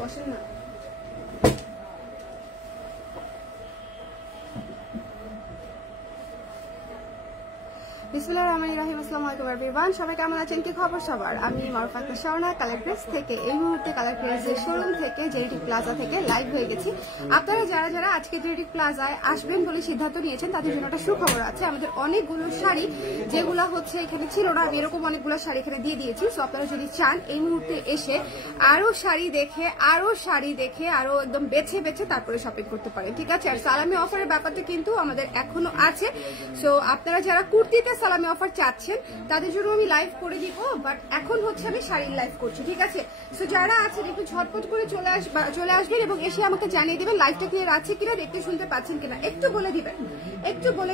বসেন না। বিসমিল্লাহির রহমানির রহিম। আসসালামু আলাইকুম এভরিওয়ান, সবাই কেমন আছেন? কি খবর সবার? আমি মারুফ আক্তার স্বর্ণা কালার ড্রেস থেকে এই মুহূর্তে কালার ড্রেসের শোরুম থেকে জেনেটিক প্লাজা থেকে লাইভ হয়ে গেছি। আপনারা যারা যারা আজকে জেনেটিক প্লাজায় আসবেন বলে সিদ্ধান্ত নিয়েছেন তাদের জন্য একটা সুখবর আছে। আমাদের অনেকগুলো শাড়ি যেগুলো হচ্ছে এখানে ছিল না, আমি এরকম অনেকগুলো শাড়ি এখানে দিয়ে দিয়েছি। সো আপনারা যদি চান এই মুহূর্তে এসে আরো শাড়ি দেখে আরো একদম বেছে বেছে তারপরে শপিং করতে পারেন, ঠিক আছে? আর সালামি অফারের ব্যাপারটা কিন্তু আমাদের এখনো আছে। সো আপনারা যারা কুর্তিতে সালামি অফার চাচ্ছেন তাদের জন্য আমি লাইভ করে দিব, বাট এখন হচ্ছে আমি শাড়ির লাইভ করছি, ঠিক আছে? সো যারা আছেন একটু ঝটপট করে চলে আসবেন এবং এসে আমাকে জানিয়ে দিবেন লাইভটা ক্লিয়ার আছে কিনা, দেখতে শুনতে পাচ্ছেন কিনা, একটু বলে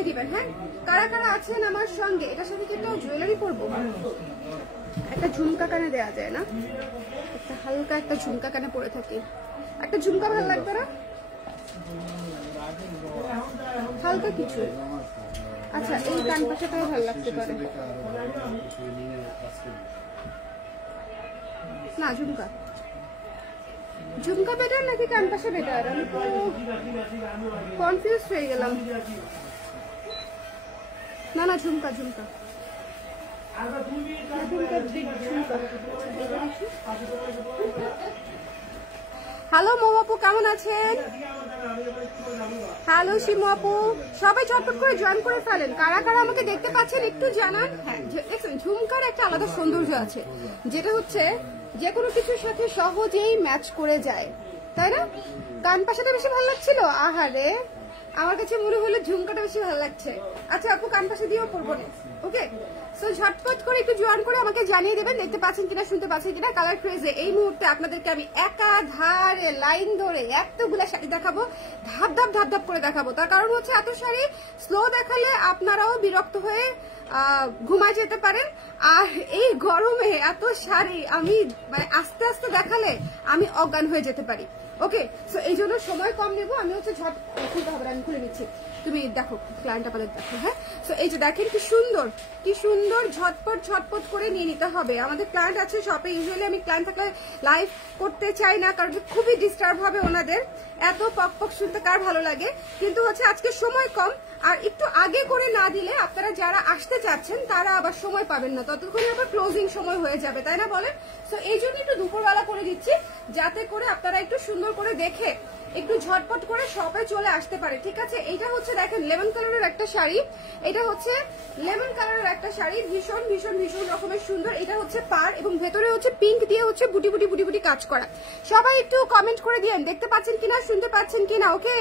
দিবেন। হ্যাঁ, কারা কারা আছেন আমার সঙ্গে? এটার সাথে কি একটা জুয়েলারি পরবো? একটা ঝুমকা কানে দেওয়া যায় না? একটা হালকা একটা ঝুমকা কানে পরে থাকি। একটা ঝুমকা ভালো লাগবে না? হালকা কিছু। আচ্ছা, এই কান পাশাটাও ভালো লাগতে পারে না? ঝুমকা বেটার নাকি কান পাশা বেটার? আমি তো কনফিউজ হয়ে গেলাম। না, ঝুমকা। হ্যালো মোমো আপু, কেমন আছেন? হ্যালো শিমু আপু, সবাই চটপট করে জয়েন করে ফেলেন। কারা কারা আমাকে দেখতে পাচ্ছেন একটু জানান। হ্যাঁ, দেখছেন ঝুমকার একটা আলাদা সৌন্দর্য আছে, যেটা হচ্ছে যে কোনো কিছুর সাথে সহজেই ম্যাচ করে যায়, তাই না? কান পাশাটা বেশি ভালো লাগছিল। আহারে, আমার কাছে মনে হলো ঝুমকাটা বেশি ভালো লাগছে। আচ্ছা আপু, কান পাশা দিয়েও পরবো না, ওকে? সো ঝটপট করে একটু জয়েন করে আমাকে জানিয়ে দেবেন দেখতে পাচ্ছেন কিনা, শুনতে পাচ্ছেন কিনা। কালার ক্রেজে এই মুহূর্তে আপনাদেরকে আমি একাধারে লাইন ধরে এতগুলা শাড়ি দেখাবো, ধাপ করে দেখাবো। তার কারণ হচ্ছে এত শাড়ি স্লো দেখালে আপনারাও বিরক্ত হয়ে ঘুমায় যেতে পারেন, আর এই গরমে এত শাড়ি আমি মানে আস্তে আস্তে দেখালে আমি অজ্ঞান হয়ে যেতে পারি, ওকে? সো এই জন্য সময় কম নেব। আমি হচ্ছে ঝট খুলতে হবে, আমি খুলে নিচ্ছি, তুমি দেখো, ক্লায়েন্ট আপনাদের দেখো। হ্যাঁ, সো এই যে দেখেন কি সুন্দর ঝটপট করে নিয়ে নিতে হবে। আমাদের ক্লায়েন্ট আছে শপে, ইউজুয়ালি আমি ক্লায়েন্ট থাকলে লাইভ করতে চাই না, কারণ খুবই ডিস্টার্ব হবে ওনাদের, এত পক শুনতে কার ভালো লাগে। কিন্তু হচ্ছে আজকে সময় কম, আর একটু আগে করে না দিলে আপনারা যারা আসতে চাচ্ছেন তারা আবার সময় পাবেন না, ততক্ষণে আবার ক্লোজিং সময় হয়ে যাবে, তাই না বলেন? সো এই জন্য একটু দুপুরবেলা করে দিচ্ছি, যাতে করে আপনারা একটু সুন্দর করে দেখে একটু ঝটপট করে শপে চলে আসতে পারে, ঠিক আছে? এটা হচ্ছে দেখেন লেমন কালারের একটা শাড়ি, ভীষণ রকমের সুন্দর। এটা হচ্ছে পার এবং ভেতরে হচ্ছে পিঙ্ক দিয়ে হচ্ছে বুটি কাজ করা। সবাই একটু কমেন্ট করে দিয়েন দেখতে পাচ্ছেন কিনা, শুনতে পাচ্ছেন কিনা, ওকে?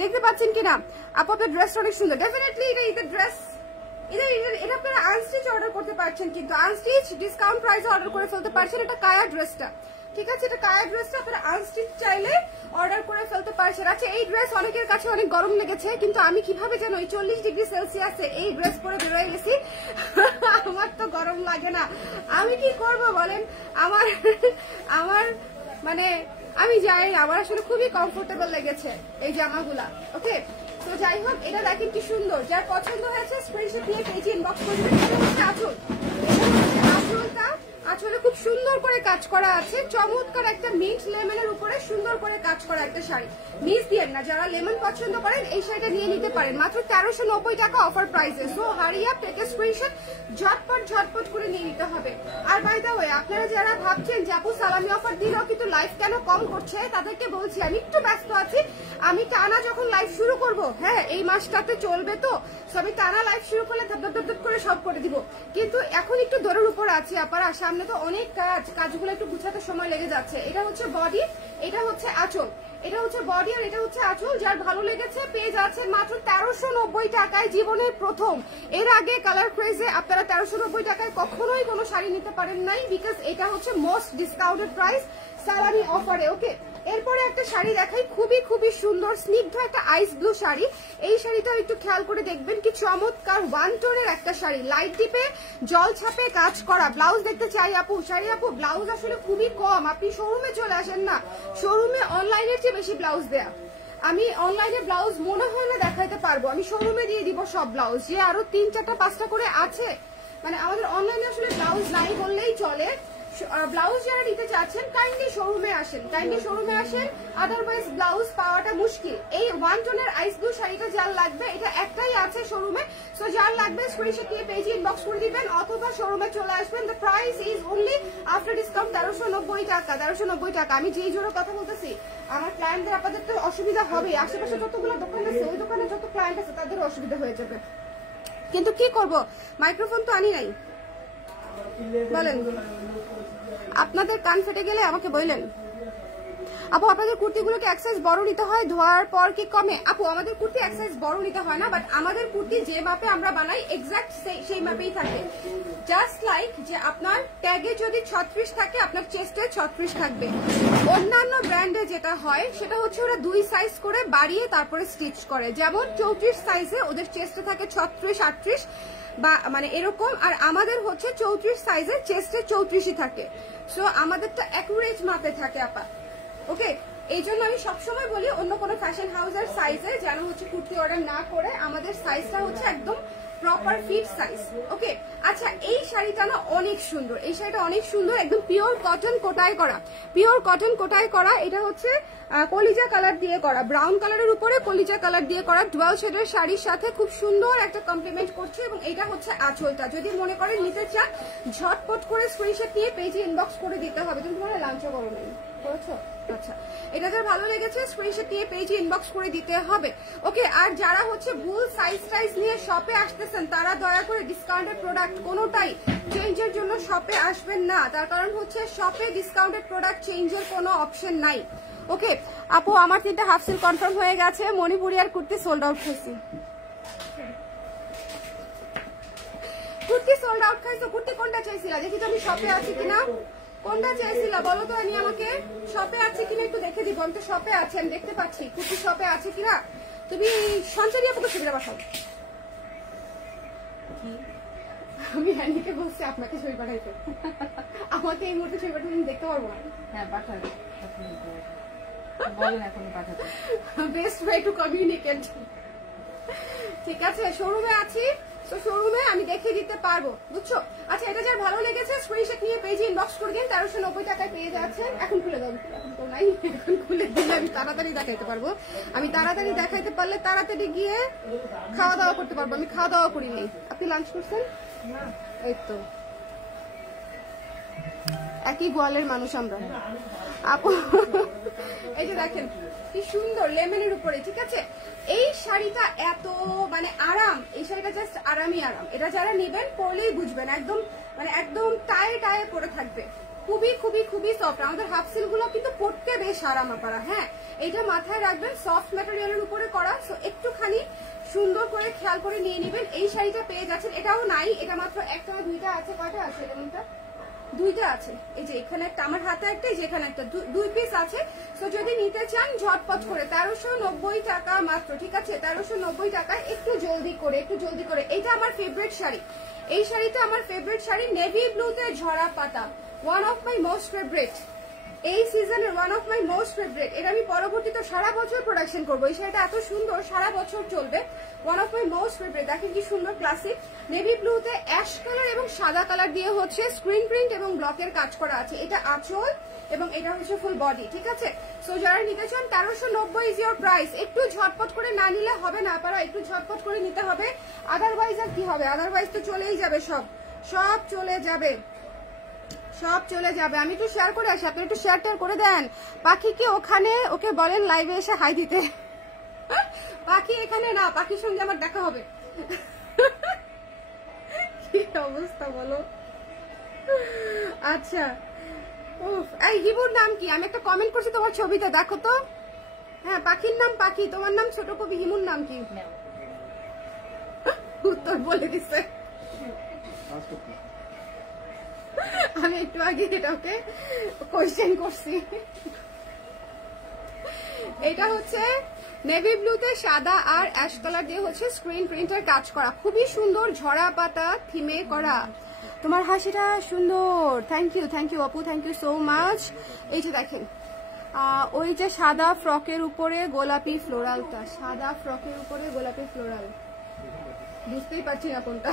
দেখতে পাচ্ছেন কিনা? আপু আপনার ড্রেসটা অনেক সুন্দর, ডেফিনেটলি এটা ড্রেস, এটা আপনারা আনস্টিচ অর্ডার করতে পারছেন, কিন্তু আনস্টিচ ডিসকাউন্ট প্রাইসে অর্ডার করে ফেলতে পারছেন। এটা কায়া ড্রেসটা, ঠিক আছে? এটা কায়া ড্রেসটা আপনারা আনস্টিচ চাইলে অর্ডার করে ফেলতে পারছেন। আচ্ছা, এই ড্রেস অনেকের কাছে অনেক গরম লেগেছে, কিন্তু আমি কিভাবে যেন 40 ডিগ্রি সেলসিয়াসে এই ড্রেস পরে বেরোয় গেছি। আমার তো গরম লাগে না, আমি কি করব বলেন? আমার মানে আমি যাই, আমার আসলে খুবই কমফোর্টেবল লেগেছে এই জামাগুলা, ওকে? তো যাই হোক, এটা দেখেন কি সুন্দর, যার পছন্দ হয়েছে স্ক্রিনশট দিয়ে পেজে ইনবক্স করবেন। এটা হচ্ছে আঁচলটা, আঁচলে খুব সুন্দর করে কাজ করা আছে, চমৎকার একটা মিন্ট লেমনের উপরে সুন্দর করে কাজ করা একটা শাড়ি। মিস দিয়েন না, যারা লেমন পছন্দ করেন এই শাড়িটা নিয়ে নিতে পারেন মাত্র 1390 টাকা অফার প্রাইসে। সো হারিয়া টেক স্ক্রিনশট, ঝটপট করে নিয়ে নিতে হবে। আর বাই দ্য ওয়ে, আপনারা যারা ভাবছেন যে আপু সালামি অফার দিল কিন্তু লাইভ কেন কম করছে, তাদেরকে বলছি আমি একটু ব্যস্ত আছি। আমি টানা যখন লাইভ শুরু করব, হ্যাঁ এই মাসটাতে চলবে, তো আমি টানা লাইভ শুরু করলে ধাপ করে সব করে দিব, কিন্তু এখন একটু দৌড়ের উপর আছি আপনারা, সামনে তো অনেক কাজগুলো একটু গুছাতে সময় লেগে যাচ্ছে। এটা হচ্ছে বডি, এটা হচ্ছে আঁচল, এটা হচ্ছে বডি আর এটা হচ্ছে আঁচল। যার ভালো লেগেছে পেয়ে যাচ্ছেন মাত্র 1390 টাকায়, জীবনের প্রথম। এর আগে কালার ক্রেজে আপনারা 1390 টাকায় কখনোই কোনো শাড়ি নিতে পারেন নাই, বিকজ এটা হচ্ছে মোস্ট ডিসকাউন্টেড প্রাইস সালামি অফারে, ওকে? এরপরে একটা শাড়ি দেখাই, খুবই সুন্দর স্নিগ্ধ একটা আইস ব্লু শাড়ি। এই শাড়িটা একটু খেয়াল করে দেখবেন, কি চমৎকার ওয়ান টোনের একটা শাড়ি, লাইট ডিপে জল ছাপে কাজ করা। ব্লাউজ দেখতে চাই আপু, শাড়ি আপু ব্লাউজ আসলে খুবই কম, আপনি শোরুমে চলে আসেন না, শোরুমে অনলাইনের চেয়ে বেশি ব্লাউজ দেয়া। আমি অনলাইনে ব্লাউজ মনে হয় না দেখাইতে পারবো, আমি শোরুমে দিয়ে দিব সব ব্লাউজ, যে আরো 3, 4, 5টা করে আছে মানে আমাদের অনলাইনে আসলে ব্লাউজ নাই বললেই চলে। ব্লাউজ যারা নিতে চাচ্ছেন কাইন্ডলি শোরুমে আসেন, আদারওয়াইজ ব্লাউজ পাওয়াটা মুশকিল। এই 1 টোনের আইস ব্লু শাড়িটা যার লাগবে, এটা একটাই আছে শোরুমে, সো যার লাগবে স্ক্রিনশট দিয়ে পেজে ইনবক্স করে দিবেন অথবা শোরুমে চলে আসবেন। The price is only after discount 1390 টাকা। 1390 টাকা। আমি যেই জোরে কথা বলতেছি আমার ক্লায়েন্টদের আপাতত তো অসুবিধা হবে, আশেপাশে যতগুলো দোকান আছে ওই দোকানে যত ক্লায়েন্ট আছে তাদের অসুবিধা হয়ে যাবে, কিন্তু কি করব, মাইক্রোফোন তো আনি নাই। বলেন, আপনাদের কান ফেটে গেলে আমাকে বললেন। আপু আপনাদের কুর্তিগুলোকে এক সাইজ বড় নিতে হয়, ধোয়ার পর কি কমে? আপু আমাদের কুর্তি এক সাইজ বড় নিতে হয় না, বাট আমাদের কুর্তি যে মাপে আমরা বানাই এক্সাক্ট সেই মাপেই থাকে। জাস্ট লাইক যে আপনার ট্যাগে যদি 36 থাকে আপনার চেস্টে 36 থাকবে। অন্যান্য ব্র্যান্ডে যেটা হয় সেটা হচ্ছে ওরা 2 সাইজ করে বাড়িয়ে তারপরে স্টিচ করে, যেমন 34 সাইজে ওদের চেস্টে থাকে 36, 38 বা মানে এরকম, আর আমাদের হচ্ছে 34 সাইজের চেস্টে 34ই থাকে। সো আমাদেরটা অ্যাকুরেট মাপে থাকে আপা। ওকে, এই জন্য আমি সবসময় বলি অন্য কোনো ফ্যাশন হাউসের সাইজে যেন হচ্ছে কুর্তি অর্ডার না করে, আমাদের সাইজটা হচ্ছে একদম প্রপার ফিট সাইজ। ওকে, আচ্ছা এই শাড়িটা না অনেক সুন্দর, এই শাড়িটা অনেক সুন্দর, একদম পিওর কটন কোটাই করা। এটা হচ্ছে কলিজা কালার দিয়ে করা, ব্রাউন কালারের উপরে কলিজা কালার দিয়ে করা, 12 শেডের শাড়ির সাথে খুব সুন্দর একটা কমপ্লিমেন্ট করছে। এবং এটা হচ্ছে আঁচলটা, যদি মনে করেন নিতে চান ঝটপট করে স্ক্রিনশট নিয়ে পেজে ইনবক্স করে দিতে হবে। তুমি মনে লাঞ্চও করো নাই, করেছো? আচ্ছা, এটা যার ভালো লেগেছে স্ক্রিনশট দিয়ে পেজে ইনবক্স করে দিতে হবে। ওকে, আর যারা হচ্ছে ভুল সাইজ নিয়ে শপে আসতেছেন তারা দয়া করে ডিসকাউন্টেড প্রোডাক্ট কোনোটাই চেঞ্জের জন্য শপে আসবেন না, তার কারণ হচ্ছে শপে ডিসকাউন্টেড প্রোডাক্ট চেঞ্জের কোনো অপশন নাই। ওকে আপু, আমার 3টা হাফ সিল কনফার্ম হয়ে গেছে, মণিপুরি আর কুর্তি সোল্ড আউট খাইছি। কুর্তি কোনটা চাইছিলা? দেখি তো আমি শপে আছি কিনা। কোনটা চাইছিলা বলো তো, আমি আমাকে শপে আছে কিনা একটু দেখে দিব। আমি তো শপে আছি, আমি দেখতে পাচ্ছি কুর্তি শপে আছে কিনা। তুমি সঞ্চারী আপুকে ছবিটা পাঠাও। আমি হ্যানিকে বলছি আপনাকে ছবি পাঠাইতে, আমাকে এই মুহূর্তে ছবি পাঠাতে দেখতে পারবো না। হ্যাঁ পাঠাবে, বলেন এখন পাঠাতে। Best way to communicate. ঠিক আছে, শোরুমে আছি, তো শোরুমে আমি দেখিয়ে দিতে পারবো, বুঝছো? আচ্ছা, এটা যার ভালো লেগেছে স্ক্রিনশট নিয়ে পেজে ইনবক্স করে দিন। 1390 টাকায় পেয়ে যাচ্ছেন। এখন খুলে দাও, তো নাই, এখন খুলে দিলে আমি তাড়াতাড়ি দেখাইতে পারবো। আমি তাড়াতাড়ি দেখাইতে পারলে তাড়াতাড়ি গিয়ে খাওয়া দাওয়া করতে পারবো। আমি খাওয়া দাওয়া করি নেই। আপনি লাঞ্চ করছেন? এই তো একই গোয়ালের মানুষ আমরা। আপু এই যে দেখেন কি সুন্দর লেমনের উপরে, ঠিক আছে? এই শাড়িটা এত মানে আরাম, এই শাড়িটা জাস্ট আরামই আরাম। এটা যারা নেবেন পরলেই বুঝবেন, একদম মানে একদম টায়ে টায়ে পরে থাকবে, খুবই খুবই খুবই সফট। আমাদের হাফ সিল গুলো কিন্তু পরতে বেশ আরাম আপারা। হ্যাঁ, এটা মাথায় রাখবেন, সফট ম্যাটেরিয়ালের উপরে করা, সো একটুখানি সুন্দর করে খেয়াল করে নিয়ে নেবেন। এই শাড়িটা পেয়ে যাচ্ছেন, এটাও নাই, এটা মাত্র একটা 2টা আছে। কয়টা আছে এটা? মনটা 2টা আছে। এই যে এখানে একটা, আমার হাতে একটা, যেখানে একটা, 2 পিস আছে। সো যদি নিতে চান ঝটপট করে 1390 টাকা মাত্র, ঠিক আছে? 1390 টাকায় একটু জলদি করে। এটা আমার ফেভারিট শাড়ি, এই শাড়িটা আমার ফেভারিট শাড়ি, নেভি ব্লুতে ঝরা পাতা, one of my most favourite এই সিজনের, one of my most favourite. এটা আমি পরবর্তীতে সারা বছর প্রোডাকশন করবো। এই শাড়িটা এত সুন্দর, সারা বছর চলবে, one of my most favourite. দেখেন কি সুন্দর ক্লাসিক নেভি ব্লুতে অ্যাশ কালার এবং সাদা কালার দিয়ে হচ্ছে স্ক্রিন প্রিন্ট এবং ব্লকের কাজ করা আছে। এটা আঁচল এবং এটা হচ্ছে ফুল বডি, ঠিক আছে? সো যারা নিতে চান 1390 ইজ ইয়োর প্রাইস। একটু ঝটপট করে না নিলে হবে না আপনারা, একটু ঝটপট করে নিতে হবে, আদারওয়াইজ আর কি হবে? আদারওয়াইজ তো চলেই যাবে, সব চলে যাবে, সব চলে যাবে। আমি একটু শেয়ার করে আসি, আপনি একটু শেয়ার টেয়ার করে দেন। পাখিকে ওখানে, ওকে বলেন লাইভে এসে হাই দিতে। পাখি এখানে না, পাখির সঙ্গে আমার দেখা হবে। কি অবস্থা বলো? আচ্ছা, এই হিবুর নাম কি? আমি একটা কমেন্ট করছি তোমার ছবিতে, দেখো তো। হ্যাঁ, পাখির নাম পাখি, তোমার নাম ছোট কবি, হিমুর নাম কি? উত্তর বলে দিচ্ছে। আমি একটু আগে এটাকে কোয়েশ্চেন করছি। এটা হচ্ছে নেভি ব্লুতে সাদা আর অ্যাশ কালার দিয়ে হচ্ছে স্ক্রিন প্রিন্টের কাজ করা, খুবই সুন্দর, ঝরা পাতা থিমে করা। তোমার হাসিটা সুন্দর, থ্যাংক ইউ আপু, থ্যাংক ইউ সো মাচ। এই যে দেখেন ওই যে সাদা ফ্রকের উপরে গোলাপি ফ্লোরালটা, সাদা ফ্রকের উপরে গোলাপি ফ্লোরাল, বুঝতেই পারছি না কোনটা।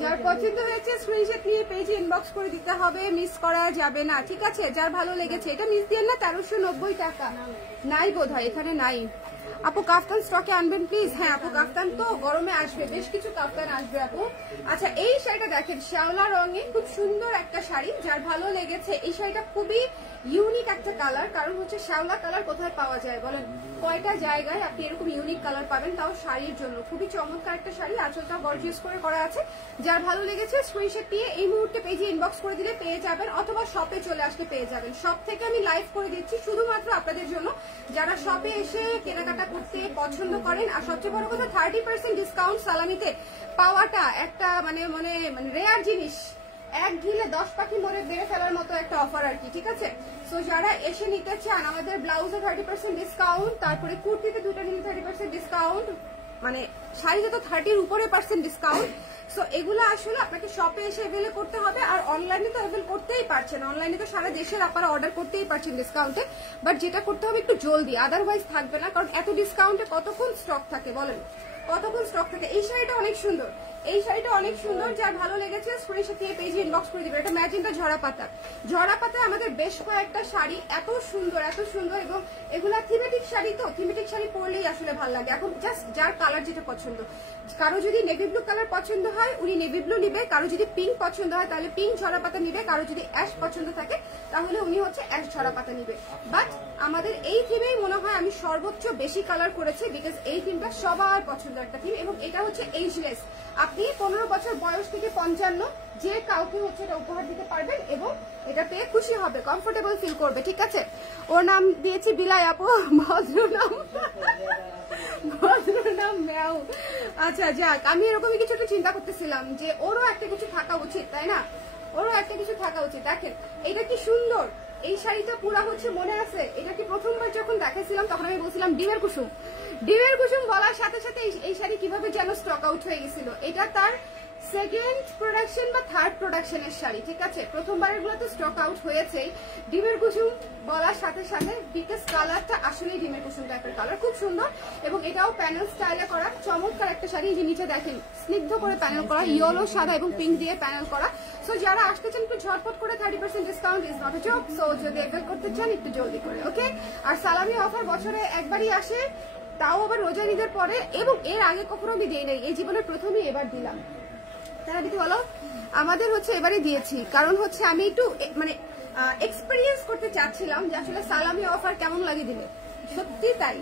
যার পছন্দ হয়েছে স্ক্রিনশট নিয়ে পেজে ইনবক্স করে দিতে হবে, মিস করা যাবে না, ঠিক আছে? যার ভালো লেগেছে এটা মিস দিয়ে না। 1390 টাকা নাই বোধহয়, এখানে নাই। আপু কাফতান স্টকে আনবেন প্লিজ। হ্যাঁ আপু কাফতান তো গরমে আসবে, বেশ কিছু কাফতান আসবে আপু। আচ্ছা এই শাড়িটা দেখেন, শ্যাওলা রঙে খুব সুন্দর একটা শাড়ি, যার ভালো লেগেছে এই শাড়িটা খুবই ইউনিক একটা কালার। কারণ হচ্ছে শ্যাওলা কালার কোথায় পাওয়া যায় বলেন? কয়টা জায়গায় আপনি এরকম ইউনিক কালার পাবেন, তাও শাড়ির জন্য। খুবই চমৎকার একটা শাড়ি, আঁচলটা গর্জিয়াস করে করা আছে। যার ভালো লেগেছে স্ক্রিনশট দিয়ে এই মুহূর্তে পেজে ইনবক্স করে দিলে পেয়ে যাবেন, অথবা শপে চলে আসলে পেয়ে যাবেন। শপ থেকে আমি লাইভ করে দিচ্ছি শুধুমাত্র আপনাদের জন্য, যারা শপে এসে কেনাকাটা করতে পছন্দ করেন। আর সবচেয়ে বড় কথা 30% ডিসকাউন্ট সালামিতে পাওয়াটা একটা মানে মানে রেয়ার জিনিস। এক ঢিলে 10 পাখি মরে বেড়ে ফেলার মতো একটা অফার আর কি, ঠিক আছে? সো যারা এসে নিতে চান, আমাদের ব্লাউজে 30% ডিসকাউন্ট, তারপরে কুর্তিতে দুটো নিলে 30% ডিসকাউন্ট, মানে শাড়িতে তো 30-র উপরে % ডিসকাউন্ট। সো এগুলো আসলে আপনাকে শপে এসে অ্যাভেল করতে হবে, আর অনলাইনে তো অ্যাভেল করতেই পারছেন। অনলাইনে তো সারা দেশের আপনারা অর্ডার করতেই পারছেন ডিসকাউন্টে, বাট যেটা করতে হবে একটু জলদি, আদারওয়াইজ থাকবে না। কারণ এত ডিসকাউন্টে কতক্ষণ স্টক থাকে বলেন, কতক্ষণ স্টক থাকে। এই শাড়িটা অনেক সুন্দর, এই শাড়িটা অনেক সুন্দর, যার ভালো লেগেছে স্ক্রিনশট দিয়ে পেজে ইনবক্স করে দিবেন। এটা ম্যাজেন্টা ঝরা পাতা, ঝরা পাতায় আমাদের বেশ কয়েকটা শাড়ি এত সুন্দর, এত সুন্দর। এবং এগুলা থিমেটিক শাড়ি, তো থিমেটিক শাড়ি পরলেই আসলে ভালো লাগে। এখন জাস্ট যার কালার যেটা পছন্দ, কারো যদি নেভি ব্লু কালার পছন্দ হয় উনি নেভি ব্লু নিবে, কারো যদি পিঙ্ক পছন্দ হয় তাহলে পিঙ্ক ঝরা পাতা নিবে, কারো যদি অ্যাশ পছন্দ থাকে তাহলে উনি হচ্ছে অ্যাশ ঝরা পাতা নিবে। বাট আমাদের এই থিমেই মনে হয় আমি সর্বোচ্চ বেশি কালার করেছি, বিকজ এই থিমটা সবার পছন্দের একটা থিম। এবং এটা হচ্ছে এইজলেস, আপনি 15 বছর বয়স থেকে 55 যে কাউকে হচ্ছে এটা উপহার দিতে পারবেন, এবং এটা পেয়ে খুশি হবে, কমফোর্টেবল ফিল করবে, ঠিক আছে? ওর নাম দিয়েছি বিলাই আপু, ভদ্র নাম, ভদ্র নাম ম্যাও। আচ্ছা যাক, আমি এরকমই কিছু একটা চিন্তা করতেছিলাম যে ওরও একটা কিছু থাকা উচিত, তাই না? ওরও একটা কিছু থাকা উচিত। দেখেন এটা কি সুন্দর, এই শাড়িটা পুরা হচ্ছে মনে আছে, এটা কি প্রথমবার যখন দেখাইছিলাম তখন আমি বলছিলাম ডিমের কুসুম, ডিমের কুসুম বলার সাথে সাথে এই শাড়ি কিভাবে যেন স্টক আউট হয়ে গেছিল। এটা তার সেকেন্ড প্রোডাকশন বা থার্ড প্রোডাকশনের শাড়ি, ঠিক আছে? প্রথমবারের গুলো তো স্টক আউট হয়েছেই। ডিমের কুসুম বলার সাথে সাথে, বিকজ কালারটা আসলে ডিমের কুসুম টাইপের কালার, খুব সুন্দর। এবং এটাও প্যানেল স্টাইলে করা চমৎকার একটা শাড়ি। যে নিচে দেখেন স্নিগ্ধ করে প্যানেল করা, ইয়েলো, সাদা এবং পিঙ্ক দিয়ে প্যানেল করা। সো যারা আসতে চান একটু ঝটপট করে 30% discount is not a joke. So যদি এভেল করতে চান একটু জলদি করে, ওকে? আর সালামি অফার বছরে একবারই আসে, তাও আবার রোজা ঈদের পরে, এবং এর আগে কখনো আমি দিই নাই, এই জীবনের প্রথমেই এবার দিলাম। তারা দিদি বলো, আমাদের হচ্ছে এবারে দিয়েছি, কারণ হচ্ছে আমি একটু মানে এক্সপেরিয়েন্স করতে চাচ্ছিলাম যে আসলে সালামি অফার কেমন লাগে দিলে। সত্যি তাই,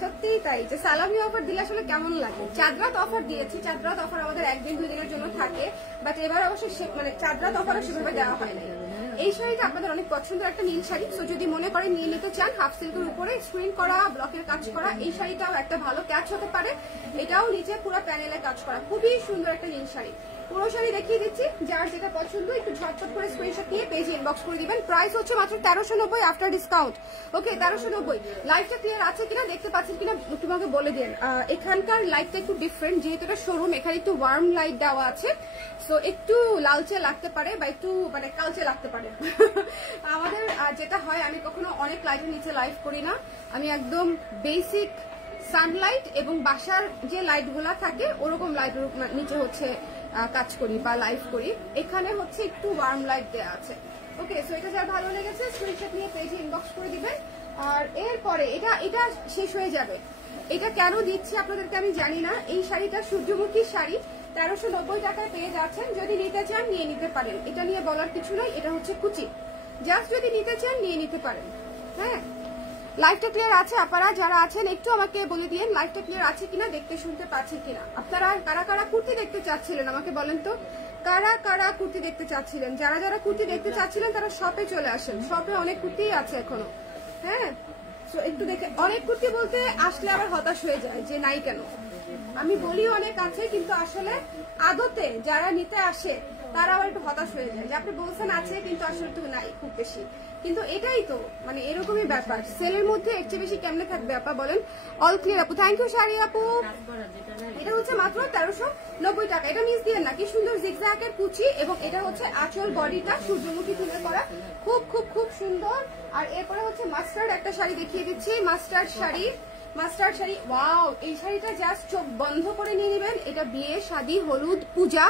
সত্যিই তাই, যে সালামি অফার দিলে আসলে কেমন লাগে। চাঁদরাত অফার দিয়েছি, চাঁদরাত অফার আমাদের 1-2 দিনের জন্য থাকে, বাট এবার অবশ্যই মানে চাঁদরাত অফারও সেভাবে দেওয়া হয় না। এই শাড়িটা আপনাদের অনেক পছন্দের একটা নীল শাড়ি। সো যদি মনে করেন নিয়ে নিতে চান, হাফ সিল্কের উপরে স্ক্রিন করা, ব্লকের কাজ করা, এই শাড়িটাও একটা ভালো ক্যাচ হতে পারে। এটাও নিচে পুরো প্যানেলে কাজ করা, খুবই সুন্দর একটা নীল শাড়ি। পুরো শাড়ি দেখিয়ে দিচ্ছি, যার যেটা পছন্দ একটু ঝটপট করে স্ক্রিনশট নিয়ে পেজে ইনবক্স করে দিবেন। প্রাইস হচ্ছে মাত্র 1390 আফটার ডিসকাউন্ট, ওকে? 1390। লাইভটা ক্লিয়ার আছে কিনা, দেখতে পাচ্ছেন কিনা একটু আমাকে বলে দিন। এখানকার লাইটটা একটু ডিফারেন্ট, যেহেতু এটা শোরুম, এখানে একটু ওয়ার্ম লাইট দেওয়া আছে, সো একটু লালচে লাগতে পারে বা একটু মানে কালচে লাগতে পারে। আমাদের যেটা হয়, আমি কখনো অনেক লাইটের নিচে লাইভ করি না, আমি একদম বেসিক সানলাইট এবং বাসার যে লাইটগুলা থাকে ওরকম লাইট নিচে হচ্ছে কাজ করি বা লাইভ করি। এখানে হচ্ছে একটু ওয়ার্ম লাইট দেওয়া আছে, ওকে? সো এটা যার ভালো লেগেছে স্ক্রিনশট নিয়ে পেজে ইনবক্স করে দিবেন। আর এরপরে এটা শেষ হয়ে যাবে। এটা কেন দিচ্ছি আপনাদেরকে আমি জানি না। এই শাড়িটা সূর্যমুখী শাড়ি, 1390 টাকায় পেয়ে যাচ্ছেন। যদি নিতে চান নিয়ে নিতে পারেন, এটা নিয়ে বলার কিছু নাই। এটা হচ্ছে কুচি, জাস্ট যদি নিতে চান নিয়ে নিতে পারেন। হ্যাঁ, লাইভটা ক্লিয়ার আছে? আপনারা যারা আছেন একটু আমাকে বলে দিন লাইভটা ক্লিয়ার আছে কিনা, দেখতে শুনতে পাচ্ছি কিনা। আপনারা কারা কারা কুর্তি দেখতে চাচ্ছিলেন আমাকে বলেন তো, কারা কারা কুর্তি দেখতে চাচ্ছিলেন? যারা যারা কুর্তি দেখতে চাচ্ছিলেন তারা শপে চলে আসেন, শপে অনেক কুর্তি আছে এখনো। হ্যাঁ, একটু দেখে, অনেক কুর্তি বলতে আসলে আবার হতাশ হয়ে যায় যে নাই কেন। আমি বলি অনেক আছে, কিন্তু আসলে আদতে যারা নিতে আসে তারা আবার একটু হতাশ হয়ে যায় যে আপনি বলছেন আছে কিন্তু আসলে তো নাই খুব বেশি। কিন্তু এটাই তো মানে এরকমই ব্যাপার, সেলের মধ্যে এর চেয়ে বেশি কেমনে থাকবে আপা বলেন? অল ক্লিয়ার আপু, থ্যাংক ইউ শাড়ি আপু। এটা হচ্ছে মাত্র 1390 টাকা। এটা মিস দিয়ে না, কি সুন্দর জিগজ্যাগের কুচি, এবং এটা হচ্ছে আঁচল বডিটা সূর্যমুখী ফুলের করা, খুব খুব খুব সুন্দর। আর এরপরে হচ্ছে মাস্টার্ড একটা শাড়ি দেখিয়ে দিচ্ছি, mustard sari, mustard sari, wow এই শাড়িটা জাস্ট চোখ বন্ধ করে নিয়ে নেবেন। এটা বিয়ে, শাদী, হলুদ, পূজা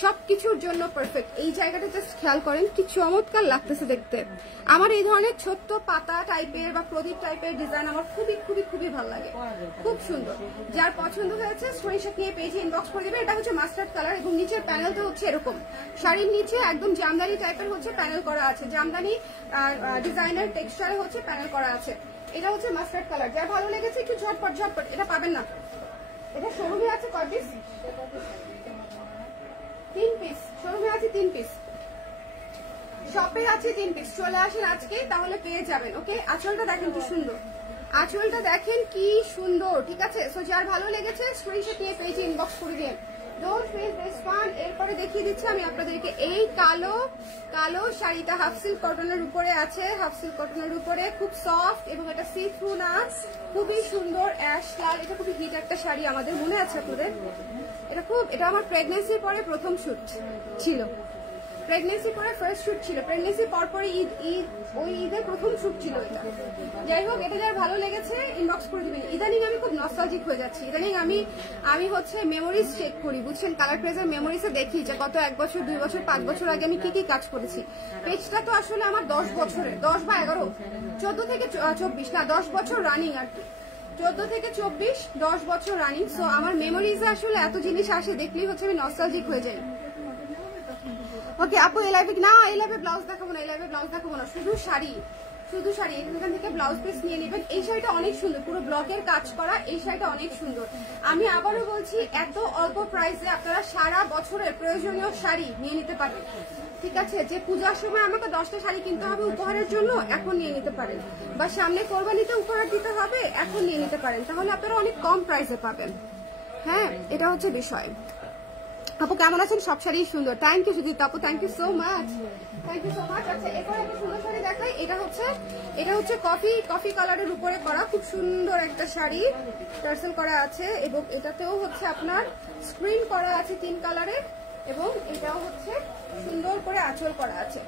সবকিছুর জন্য পারফেক্ট। এই জায়গাটা জাস্ট খেয়াল করেন কি চমৎকার লাগতেছে দেখতে। আমার এই ধরনের ছোট্ট পাতা টাইপের বা প্রদীপ টাইপের ডিজাইন আমার খুবই খুবই খুবই ভালো লাগে, খুব সুন্দর। যার পছন্দ হয়েছে স্ক্রিনশট নিয়ে পেজে ইনবক্স করে দেবে। এটা হচ্ছে মাস্টার্ড কালার এবং নিচের প্যানেলটা হচ্ছে এরকম, শাড়ির নিচে একদম জামদানি টাইপের হচ্ছে প্যানেল করা আছে, জামদানি ডিজাইনার টেক্সচারে হচ্ছে প্যানেল করা আছে। এটা হচ্ছে মাস্টার্ড কালার। যার ভালো লেগেছে একটু ঝটপট ঝটপট, এটা পাবেন না। এটা শোরুমে আছে কয় পিস? 3 পিস। শোরুমে আছে 3 পিস, শপে আছে 3 পিস। চলে আসেন আজকে তাহলে পেয়ে যাবেন। ওকে, আঁচলটা দেখেন কি সুন্দর, আঁচলটা দেখেন কি সুন্দর। ঠিক আছে, সো যার ভালো লেগেছে স্ক্রিনশট নিয়ে পেজে ইনবক্স করে দিন। Don't miss this one. এরপরে দেখিয়ে দিচ্ছি আমি আপনাদেরকে এই কালো কালো শাড়িটা হাফ সিল্ক কটনের উপরে আছে, হাফ সিল্ক কটনের উপরে খুব সফট এবং এটা সি থ্রু না, খুবই সুন্দর অ্যাশ লাল। এটা খুবই হিট একটা শাড়ি, আমাদের মনে আছে আপনাদের? এটা আমার প্রেগনেন্সির পরে প্রথম শুট ছিল, প্রেগনেন্সির পরে ফার্স্ট শুট ছিল, প্রেগনেন্সির পরপরই ঈদ ওই ঈদের প্রথম শুট ছিল এটা। যাই হোক, এটা যার ভালো লেগেছে ইনবক্স করে দিবেন। ইদানিং আমি খুব নস্টালজিক হয়ে যাচ্ছি, ইদানিং আমি হচ্ছে মেমোরিজ চেক করি, বুঝছেন? কালার প্রেজের মেমোরিজে দেখি যে গত 1 বছর 2 বছর 5 বছর আগে আমি কি কি কাজ করেছি। পেজটা তো আসলে আমার 10 বছরের, 10 বা 11 14 থেকে 24 না 10 বছর রানিং আর কি, 14 থেকে 24 10 বছর রানিং। সো আমার মেমোরিজে আসলে এত জিনিস আসে, দেখলেই হচ্ছে আমি নস্টালজিক হয়ে যাই। ওকে আপু, এই লাইভে না, এই লাইভে ব্লাউজ দেখাবো না, এই লাইভে ব্লাউজ দেখাবো না, শুধু শাড়ি, শুধু শাড়ি। এখান থেকে ব্লাউজ পিস নিয়ে নেবেন। এই শাড়িটা অনেক সুন্দর, পুরো ব্লকের কাজ করা, এই শাড়িটা অনেক সুন্দর। আমি আবারও বলছি, এত অল্প প্রাইসে আপনারা সারা বছরের প্রয়োজনীয় শাড়ি নিয়ে নিতে পারেন। ঠিক আছে, যে পূজার সময় আমাকে 10টা শাড়ি কিনতে হবে উপহারের জন্য, এখন নিয়ে নিতে পারেন, বা সামনে কোরবানিতে উপহার দিতে হবে, এখন নিয়ে নিতে পারেন, তাহলে আপনারা অনেক কম প্রাইসে পাবেন। হ্যাঁ, এটা হচ্ছে বিষয়। আপু কেমন আছেন? সব শাড়ি সুন্দর, থ্যাংক ইউ সুদীপ্তা আপু, thank you so much, thank you so much. আচ্ছা, এরপর একটা সুন্দর শাড়ি দেখাই। এটা হচ্ছে কফি কালারের উপরে করা খুব সুন্দর একটা শাড়ি, টার্সেল করা আছে এবং এটাতেও হচ্ছে আপনার স্ক্রিন করা আছে 3 কালারের, এবং এটাও হচ্ছে সুন্দর করে আঁচল করা আছে।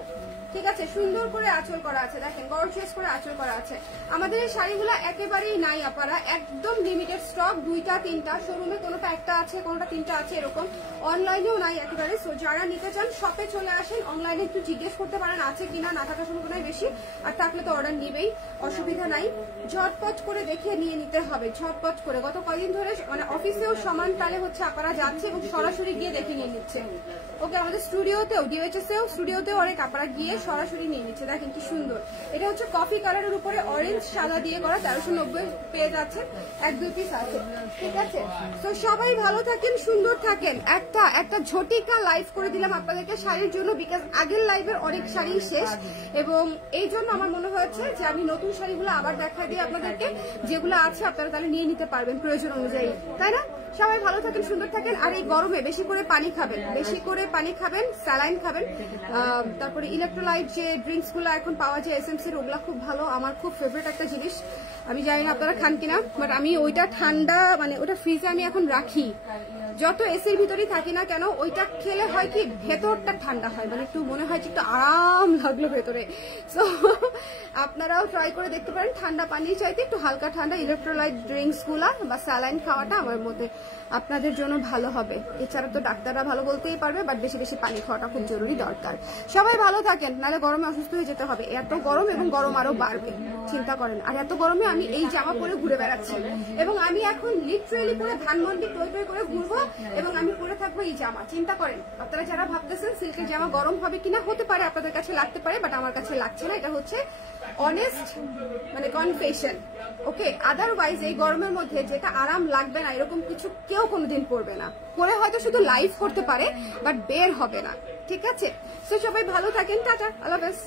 ঠিক আছে, সুন্দর করে আঁচল করা আছে, দেখেন গর্জিয়াস করে আঁচল করা আছে। আমাদের এই শাড়িগুলো একেবারেই নাই আপারা, একদম লিমিটেড স্টক, 2টা 3টা, শোরুমে কোনোটা 1টা আছে, কোনোটা 3টা আছে, এরকম। অনলাইনেও নাই একেবারে। সো যারা নিতে চান শপে চলে আসেন, অনলাইনে একটু জিজ্ঞেস করতে পারেন আছে কিনা, না থাকার সম্ভাবনাই বেশি, আর থাকলে তো অর্ডার নিবেই, অসুবিধা নাই। ঝটপট করে দেখে নিয়ে নিতে হবে, ঝটপট করে। গত কয়েকদিন ধরে মানে অফিসেও সমান তালে হচ্ছে আপনারা যাচ্ছে এবং সরাসরি গিয়ে দেখে নিয়ে নিচ্ছে। ওকে, আমাদের স্টুডিওতেও, ডিওএইচএসেও স্টুডিওতেও অনেক আপনারা গিয়ে সরাসরি নিয়ে নিচ্ছে। দেখেন কি সুন্দর, এটা হচ্ছে কফি কালারের উপরে অরেঞ্জ সাদা দিয়ে করা, 1390 পেয়ে যাচ্ছেন, 1-2 পিস আছে। ঠিক আছে, তো সবাই ভালো থাকেন, সুন্দর থাকেন। একটা ঝটিকা লাইভ করে দিলাম আপনাদেরকে শাড়ির জন্য, বিকজ আগের লাইভের অনেক শাড়ি শেষ, এবং এই জন্য আমার মনে হয়েছে যে আমি নতুন শাড়িগুলো আবার দেখা দিই আপনাদেরকে, যেগুলো আছে আপনারা তাহলে নিয়ে নিতে পারবেন প্রয়োজন অনুযায়ী, তাই না? সবাই ভালো থাকেন, সুন্দর থাকেন। আর এই গরমে বেশি করে পানি খাবেন, বেশি করে পানি খাবেন, স্যালাইন খাবেন, তারপরে ইলেকট্রোলাইট যে ড্রিঙ্কস গুলো এখন পাওয়া যায় এসএমসির, ওগুলা খুব ভালো, আমার খুব ফেভারিট একটা জিনিস। আমি জানি না আপনারা খান কিনা, বাট আমি ওইটা ঠান্ডা মানে ওটা ফ্রিজে আমি এখন রাখি, যত এসির ভিতরেই থাকি না কেন, ওইটা খেলে হয় কি ভেতরটা ঠান্ডা হয়, মানে একটু মনে হয় যে একটু আরাম লাগলো ভেতরে। সো আপনারাও ট্রাই করে দেখতে পারেন, ঠান্ডা পানির চাইতে একটু হালকা ঠান্ডা ইলেকট্রোলাইট ড্রিঙ্কস গুলা বা স্যালাইন খাওয়াটা আমার মতে আপনাদের জন্য ভালো হবে। এছাড়া তো ডাক্তাররা ভালো বলতেই পারবে, বাট বেশি বেশি পানি খাওয়াটা খুব জরুরি দরকার। সবাই ভালো থাকেন, নাহলে গরমে অসুস্থ হয়ে যেতে হবে। এত গরম, এবং গরম আরো বাড়বে, চিন্তা করেন। আর এত গরমে আমি এই জামা পরে ঘুরে বেড়াচ্ছি, এবং আমি এখন লিটারেলি পরে ধানমন্ডি টই টই করে ঘুরবো, এবং আমি পরে থাকবো এই জামা। চিন্তা করেন আপনারা যারা ভাবতেছেন সিল্কের জামা গরম হবে কিনা, হতে পারে আপনাদের কাছে লাগতে পারে, বাট আমার কাছে লাগছে না। এটা হচ্ছে অনেস্ট মানে কনফেশন। ওকে, আদারওয়াইজ এই গরমের মধ্যে যেটা আরাম লাগবে না এরকম কিছু কেউ কোনোদিন পরবে না, পরে হয়তো শুধু লাইভ করতে পারে, বাট বের হবে না। ঠিক আছে, সো সবাই ভালো থাকেন, টাটা, আল্লাহ হাফেজ।